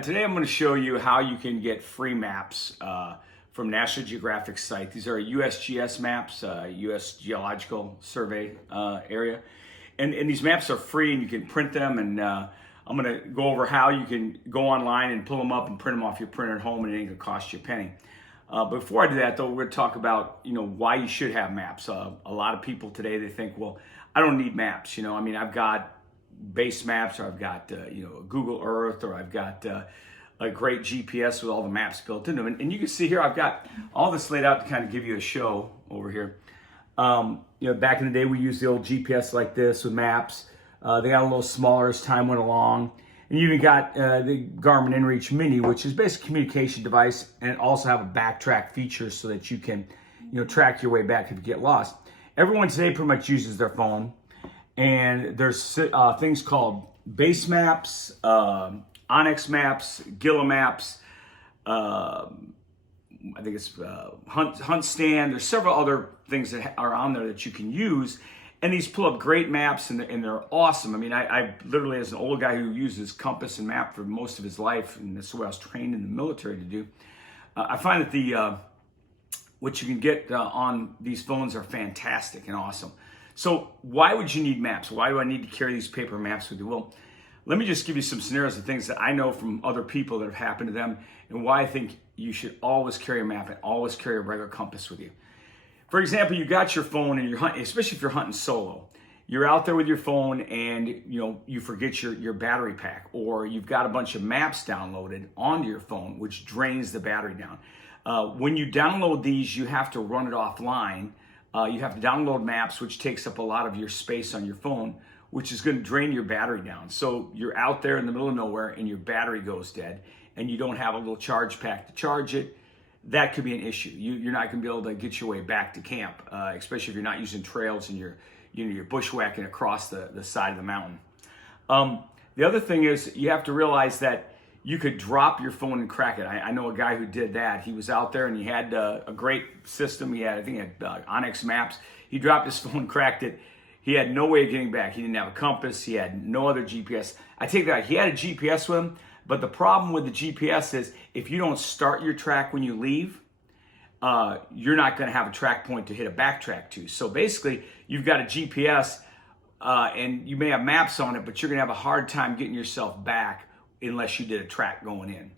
Today I'm going to show you how you can get free maps from National Geographic site. These are USGS maps, US Geological Survey area. And these maps are free and you can print them, and I'm going to go over how you can go online and pull them up and print them off your printer at home, and it ain't going to cost you a penny. Before I do that though, we're going to talk about why you should have maps. A lot of people today, they think, well, I don't need maps. I mean, I've got base maps, or I've got Google Earth, or I've got a great GPS with all the maps built into them. And you can see here I've got all this laid out to kind of give you a show over here. Back in the day we used the old GPS like this with maps. They got a little smaller as time went along. And you even got the Garmin inReach Mini, which is basically a communication device, and also have a backtrack feature so that you can track your way back if you get lost. Everyone today pretty much uses their phone. And there's things called base maps, Onyx maps, Gila maps, I think it's Hunt Stand. There's several other things that are on there that you can use. And these pull up great maps, and they're awesome. I mean, I literally, as an old guy who uses compass and map for most of his life, and that's what I was trained in the military to do, I find that what you can get on these phones are fantastic and awesome. So why would you need maps? Why do I need to carry these paper maps with you? Well, let me just give you some scenarios of things that I know from other people that have happened to them, and why I think you should always carry a map and always carry a regular compass with you. For example, you got your phone and you're hunting, especially if you're hunting solo. You're out there with your phone and you forget your battery pack, or you've got a bunch of maps downloaded onto your phone, which drains the battery down. When you download these, you have to run it offline. You have to download maps, which takes up a lot of your space on your phone, which is going to drain your battery down. So you're out there in the middle of nowhere and your battery goes dead, and you don't have a little charge pack to charge it. That could be an issue. You're not going to be able to get your way back to camp, especially if you're not using trails and you're bushwhacking across the side of the mountain. The other thing is you have to realize that you could drop your phone and crack it. I know a guy who did that. He was out there and he had a great system. I think he had Onyx maps. He dropped his phone, cracked it. He had no way of getting back. He didn't have a compass. He had no other GPS. I take that. He had a GPS with him, but the problem with the GPS is if you don't start your track when you leave, you're not going to have a track point to hit a backtrack to. So basically, you've got a GPS and you may have maps on it, but you're going to have a hard time getting yourself back unless you did a track going in.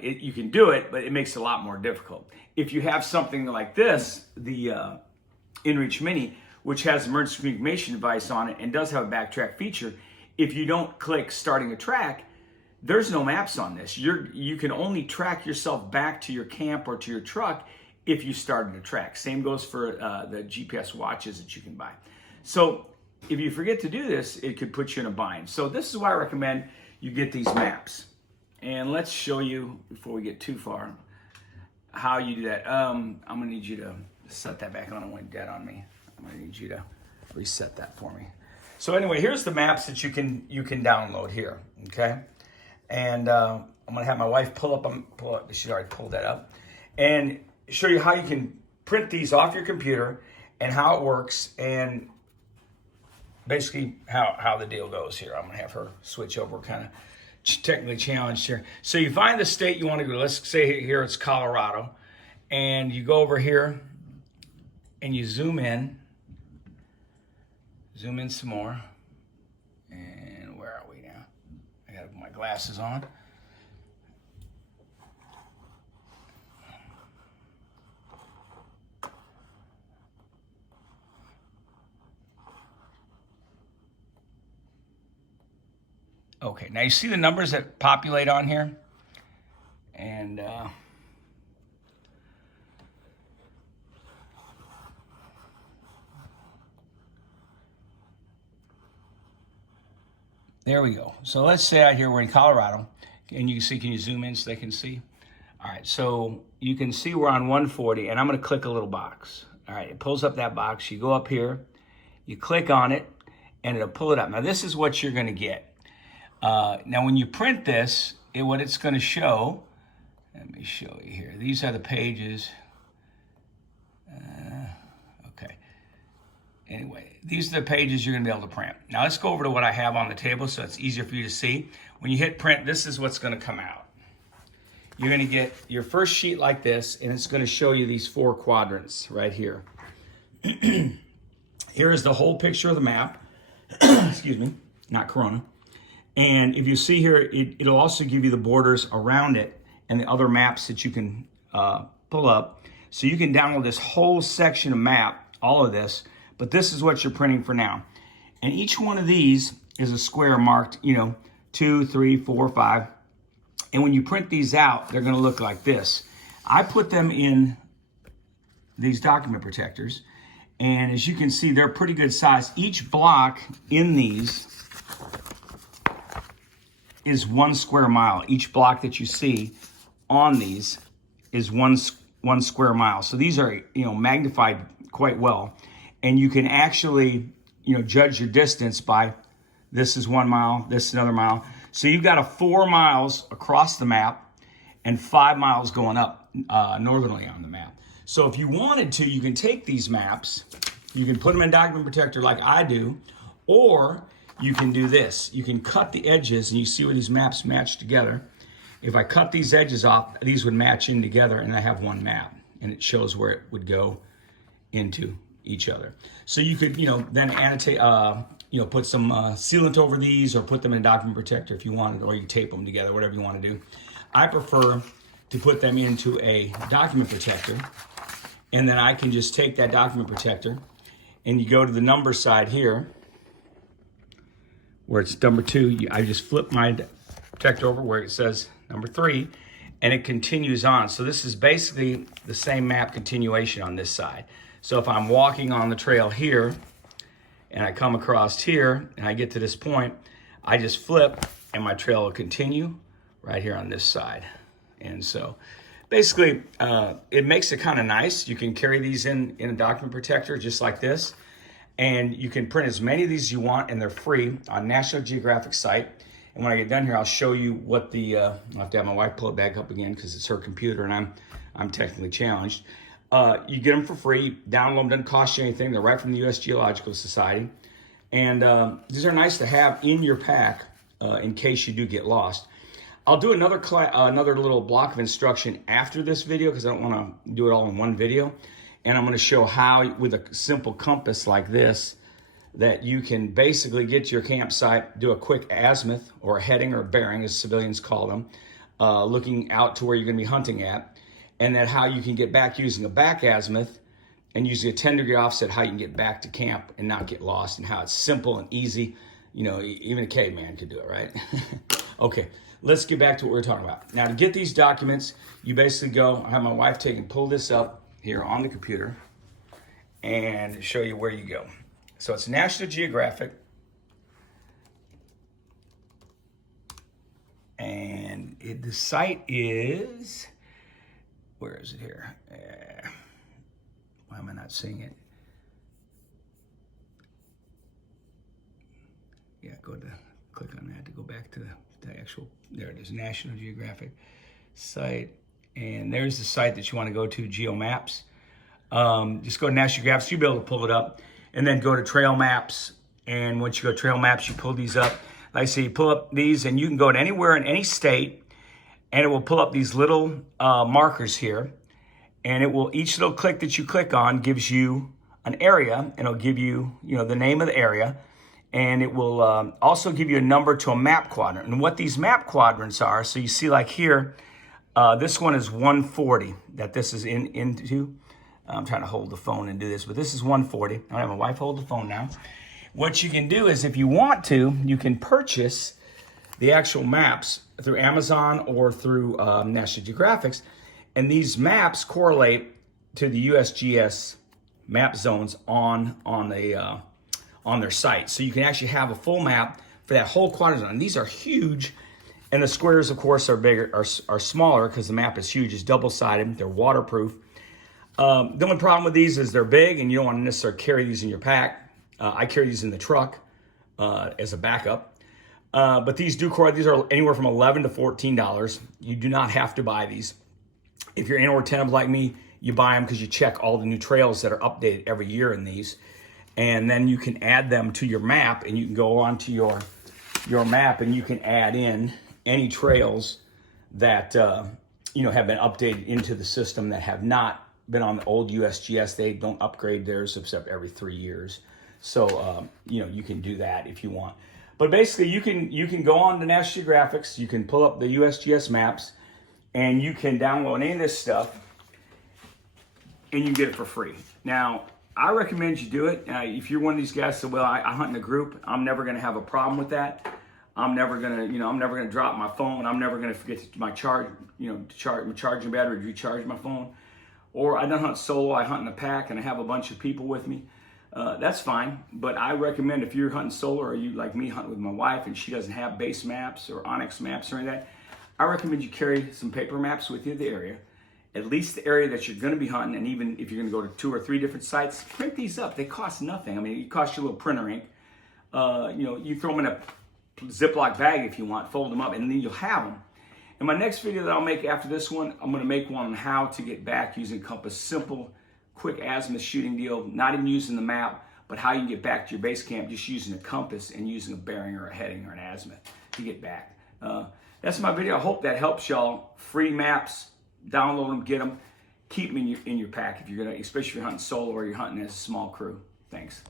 You can do it, but it makes it a lot more difficult. If you have something like this, the inReach Mini, which has emergency communication device on it and does have a backtrack feature, if you don't click starting a track, there's no maps on this. You can only track yourself back to your camp or to your truck if you started a track. Same goes for the GPS watches that you can buy. So if you forget to do this, it could put you in a bind. So this is why I recommend you get these maps. And let's show you, before we get too far, how you do that. I'm gonna need you to set that back on. It went dead on me. I'm gonna need you to reset that for me. So anyway, here's the maps that you can download here, okay? And I'm gonna have my wife pull up, she's already pulled that up, and show you how you can print these off your computer and how it works, and basically how the deal goes here. I'm gonna have her switch over, kind of technically challenged here. So you find the state you want to go to. Let's say here it's Colorado, and you go over here and you zoom in some more. And where are we now? I gotta put my glasses on. Okay, now you see the numbers that populate on here? And there we go. So let's say out here we're in Colorado, and you can see, can you zoom in so they can see? All right, so you can see we're on 140, and I'm gonna click a little box. All right, it pulls up that box. You go up here, you click on it, and it'll pull it up. Now this is what you're gonna get. Now when you print this, what it's going to show, let me show you here. These are the pages. Okay. Anyway, these are the pages you're gonna be able to print. Now let's go over to what I have on the table so it's easier for you to see. When you hit print, this is what's gonna come out. You're gonna get your first sheet like this, and it's gonna show you these 4 quadrants right here. Here is the whole picture of the map. Excuse me, not Corona. And if you see here, it'll also give you the borders around it and the other maps that you can pull up. So you can download this whole section of map, all of this, but this is what you're printing for now. And each one of these is a square marked, 2, 3, 4, 5. And when you print these out, they're gonna look like this. I put them in these document protectors. And as you can see, they're pretty good size. Each block in these is 1 square mile. Each block that you see on these is one square mile. So these are, magnified quite well. And you can actually, judge your distance by this is 1 mile, this is another mile. So you've got 4 miles across the map and 5 miles going up northerly on the map. So if you wanted to, you can take these maps, you can put them in document protector like I do, or you can do this. You can cut the edges, and you see where these maps match together. If I cut these edges off, these would match in together, and I have one map, and it shows where it would go into each other. So you could, then annotate, put some sealant over these, or put them in a document protector if you wanted, or you tape them together, whatever you want to do. I prefer to put them into a document protector, and then I can just take that document protector, and you go to the number side here, where it's number 2. I just flip my protector over where it says number 3, and it continues on. So this is basically the same map continuation on this side. So if I'm walking on the trail here, and I come across here, and I get to this point, I just flip, and my trail will continue right here on this side. And so basically, it makes it kind of nice. You can carry these in a document protector just like this, and you can print as many of these as you want, and they're free on National Geographic site. And when I get done here, I'll show you what the, I'll have to have my wife pull it back up again because it's her computer and I'm technically challenged. You get them for free, download them, doesn't cost you anything. They're right from the US Geological Society. And these are nice to have in your pack in case you do get lost. I'll do another little block of instruction after this video because I don't want to do it all in one video. And I'm going to show how, with a simple compass like this, that you can basically get to your campsite, do a quick azimuth or a heading or a bearing, as civilians call them, looking out to where you're going to be hunting at, and then how you can get back using a back azimuth and using a 10-degree offset, how you can get back to camp and not get lost, and how it's simple and easy. Even a caveman could do it, right? Okay, let's get back to what we were talking about. Now, to get these documents, you basically go, I have my wife pull this up here on the computer and show you where you go. So it's National Geographic, and the site is, where is it here? Why am I not seeing it? Yeah, click on that to go back to the actual, there it is, National Geographic site. And there's the site that you want to go to, GeoMaps. Just go to National Geographic, you'll be able to pull it up. And then go to Trail Maps. And once you go to Trail Maps, you pull these up. Like I say, you pull up these, and you can go to anywhere in any state, and it will pull up these little markers here. And it will, each little click that you click on gives you an area, and it'll give you, the name of the area. And it will also give you a number to a map quadrant. And what these map quadrants are, so you see like here, this one is 140 that this is into. I'm trying to hold the phone and do this, but this is 140. I have my wife hold the phone now. What you can do is, if you want to, you can purchase the actual maps through Amazon or through National Geographic's, and these maps correlate to the USGS map zones on their site. So you can actually have a full map for that whole quadrant. And these are huge, and the squares, of course, are smaller because the map is huge. It's double-sided. They're waterproof. The only problem with these is they're big, and you don't want to necessarily carry these in your pack. I carry these in the truck as a backup. But these do correlate. These are anywhere from $11 to $14. You do not have to buy these. If you're anal retentive like me, you buy them because you check all the new trails that are updated every year in these. and then you can add them to your map, and you can go onto your map and you can add in any trails that have been updated into the system that have not been on the old USGS. They don't upgrade theirs except every 3 years. So you can do that if you want. But basically, you can go on to National Geographic, you can pull up the USGS maps, and you can download any of this stuff, and you can get it for free. Now, I recommend you do it. If you're one of these guys that say, well, I hunt in a group, I'm never going to have a problem with that. I'm never gonna drop my phone. I'm never gonna forget my charge, to charge my charging battery, recharge my phone. Or I don't hunt solo. I hunt in a pack, and I have a bunch of people with me. That's fine. But I recommend if you're hunting solo, or you like me hunt with my wife, and she doesn't have base maps or Onyx maps or anything like that, I recommend you carry some paper maps with you to the area, at least the area that you're going to be hunting. And even if you're going to go to 2 or 3 different sites, print these up. They cost nothing. I mean, it costs you a little printer ink. You throw them in a Ziploc bag if you want, fold them up, and then you'll have them. In my next video that I'll make after this one, I'm going to make one on how to get back using compass. Simple, quick azimuth shooting deal, not even using the map, but how you can get back to your base camp just using a compass and using a bearing or a heading or an azimuth to get back. That's my video. I hope that helps y'all. Free maps, download them, get them, keep them in your pack if you're gonna, especially if you're hunting solo or you're hunting as a small crew. Thanks.